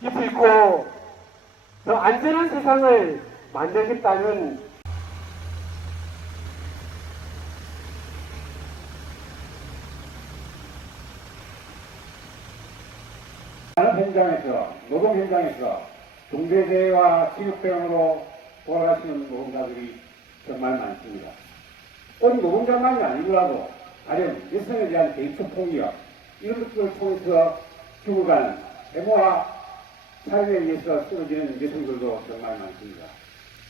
깊이 있고 더 안전한 세상을 만들겠다는 산업 현장에서, 노동 현장에서 중대재해와 직업병으로 돌아가시는 노동자들이 정말 많습니다. 꼭 노동자만이 아니더라도 가령 여성에 대한 데이트 폭력 이런 것들을 통해서 죽어가는 데모와 살인에 의해서 쓰러지는 여성들도 정말 많습니다.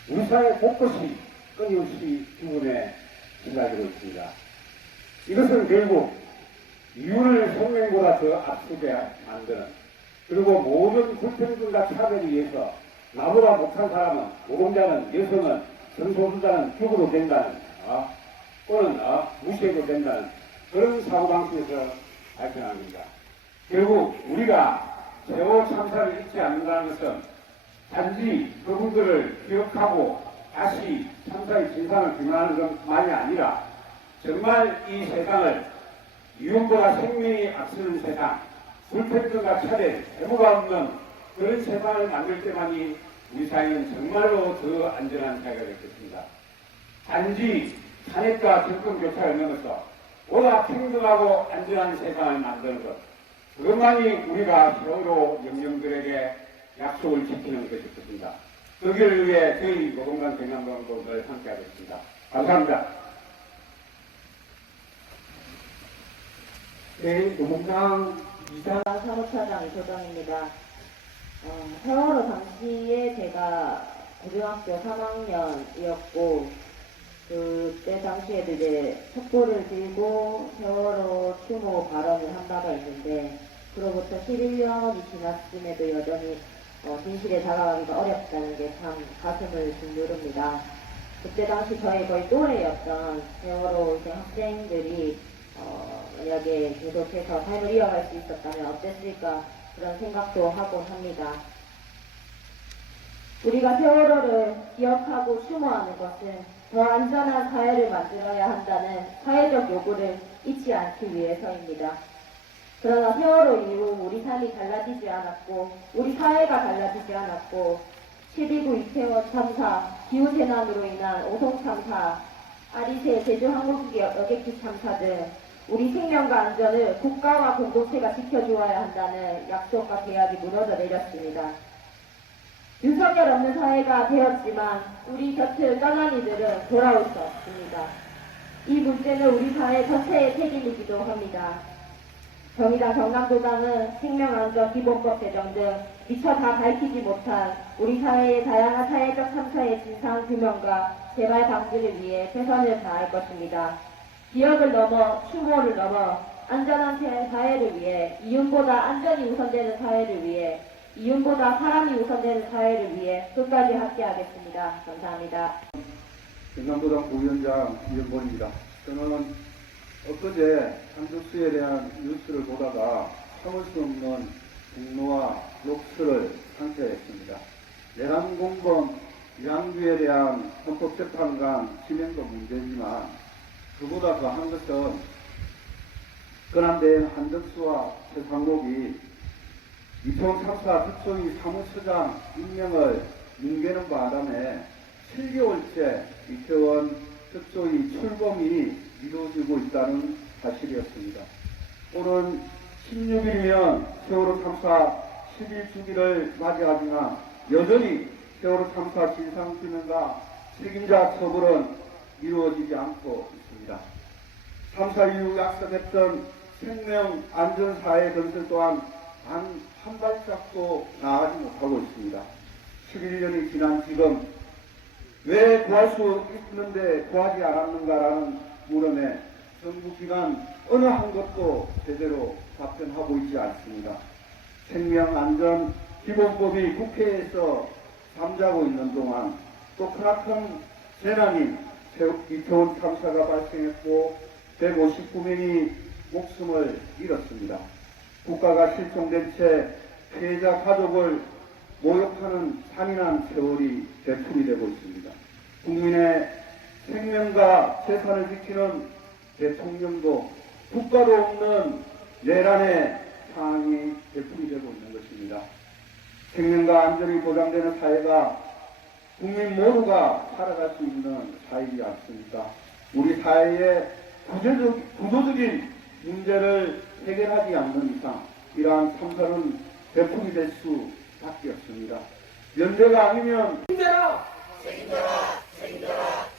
우리 사회 곳곳이 끊임없이 죽음에 시달리고 있습니다. 이것은 결국 이윤을 생명보다 더 앞서게 만드는, 그리고 모든 불평등과 차별에 의해서 나보다 못한 사람은, 노동자는, 여성은, 성소수자는 죽어도 된다는, 또는 무시해도 된다는 그런 사고방식에서 발생한 겁니다. 결국 우리가 세월호 참사를 잊지 않는다는 것은 단지 그분들을 기억하고 다시 참사의 진상을 규명하는 것만이 아니라 정말 이 세상을 이윤보다 생명이 앞서는 세상, 불평등과 차별, 해무가 없는 그런 세상을 만들 때만이 우리 사회는 정말로 더 안전한 사회가 될 것입니다. 단지 탄핵과 정권교체를 넘어서 보다 평등하고 안전한 세상을 만드는 것, 그것만이 우리가 세월호 영령들에게 약속을 지키는 것일 것입니다. 그 길을 위해 저희 노동당 경남노동들 함께하겠습니다. 감사합니다. 네, 노동당 이사 사무차장 이소정입니다. 세월호 당시에 제가 고등학교 3학년이었고, 그때 당시에도 이제 촛불을 들고 세월호 추모 발언을 한 바가 있는데, 그로부터 11년이 지났음에도 여전히 진실에 다가가기가 어렵다는 게 참 가슴을 짓누릅니다. 그때 당시 저희 거의 또래였던 세월호 학생들이 만약에 계속해서 삶을 이어갈 수 있었다면 어땠을까 그런 생각도 하곤 합니다. 우리가 세월호를 기억하고 추모하는 것은 더 안전한 사회를 만들어야 한다는 사회적 요구를 잊지 않기 위해서입니다. 그러나 세월호 이후 우리 삶이 달라지지 않았고 우리 사회가 달라지지 않았고 12구 이태원 참사, 기후재난으로 인한 오송 참사, 아리새 제주항공기 여객기 참사 등 우리 생명과 안전을 국가와 공동체가 지켜주어야 한다는 약속과 계약이 무너져 내렸습니다. 윤석열 없는 사회가 되었지만 우리 곁을 떠난 이들은 돌아올 수 없습니다. 이 문제는 우리 사회 전체의 책임이기도 합니다. 정의당 경남도당은 생명안전기본법 제정 등 미처 다 밝히지 못한 우리 사회의 다양한 사회적 참사의 진상 규명과 재발 방지를 위해 최선을 다할 것입니다. 기억을 넘어 추모를 넘어 안전한 사회를 위해 이윤보다 안전이 우선되는 사회를 위해 이윤보다 사람이 우선되는 사회를 위해 끝까지 함께하겠습니다. 감사합니다. 경남도당 부위원장 이현권입니다. 저는 엊그제 한덕수에 대한 뉴스를 보다가 참을 수 없는 분노와 욕설을 상쇄했습니다. 내란 공범 이양주에 대한 헌법재판관 진행도 문제지만 그보다 더한 것은 권한대행 한덕수와 최상목이 이태원 참사 특조위 사무처장 임명을 뭉개는 바람에 7개월째 이태원 특조위 출범이 이루어지고 있다는 사실이었습니다. 오늘 16일이면 세월호 참사 11주기를 맞이하지만 여전히 세월호 참사 진상규명과 책임자 처벌은 이루어지지 않고 있습니다. 참사 이후 약속했던 생명 안전사회 건설 또한 한 발짝도 나아가지 못하고 있습니다. 11년이 지난 지금 왜 구할 수 있는데 구하지 않았는가라는 물음에 정부 기관 어느 한 것도 제대로 답변하고 있지 않습니다. 생명안전기본법이 국회에서 잠자고 있는 동안 또 크나큰 재난인 이태원 참사가 발생했고 159명이 목숨을 잃었습니다. 국가가 실종된 채 피해자 가족을 모욕하는 잔인한 세월이 되풀이 되고 있습니다. 국민의 생명과 재산을 지키는 대통령도 국가도 없는 내란의 상황이 되풀이되고 있는 것입니다. 생명과 안전이 보장되는 사회가 국민 모두가 살아갈 수 있는 사회이지 않습니까? 우리 사회의 구조적인 문제를 해결하지 않는 이상 이러한 참사는 되풀이될 수밖에 없습니다. 연대가 아니면 힘내라! 책임져라! 책임져라!